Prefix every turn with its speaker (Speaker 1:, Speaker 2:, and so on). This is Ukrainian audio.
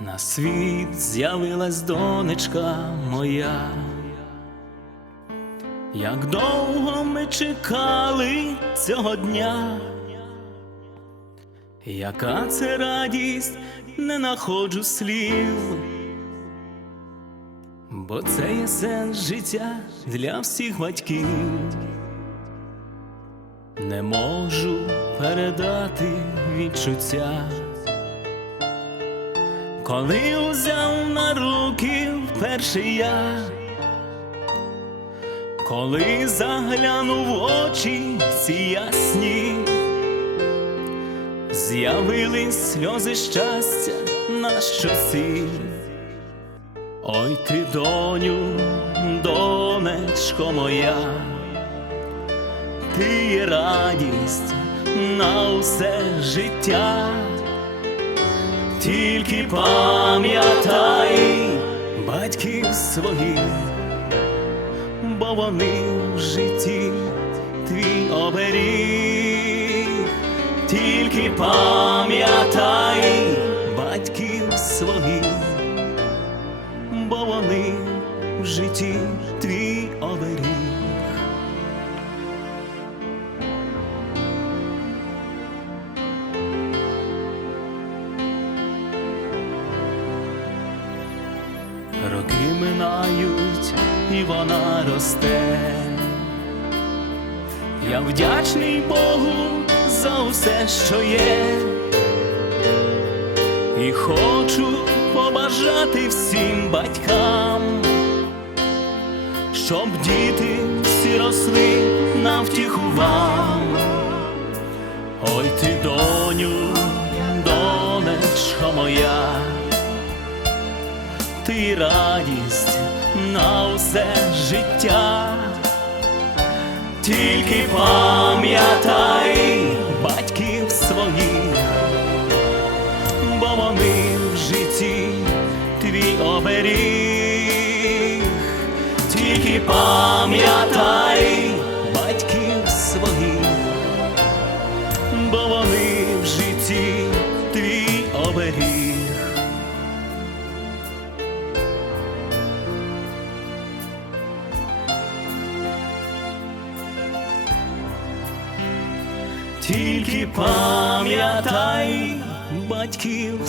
Speaker 1: На світ з'явилась донечка моя. Як довго ми чекали цього дня, яка це радість, не находжу слів, бо це є сенс життя для всіх батьків. Не можу передати відчуття. Коли узяв на руки вперше я, коли заглянув в очі ці ясні, з'явились сльози щастя на щоці. Ой ти, доню, донечко моя, ти є радість на усе життя. Тільки пам'ятай батьків своїх, бо вони в житті твій оберіг, тільки пам'ятай батьків своїх, бо вони в житті твій оберіг. Роки минають, і вона росте. Я вдячний Богу за усе, що є, і хочу побажати всім батькам, щоб діти всі росли на втіху вам. Ой ти, ти радість на усе життя, тільки пам'ятай батьків своїх, бо вони в житті твій оберіг, тільки пам'ятай Тільки пам'ятай батьків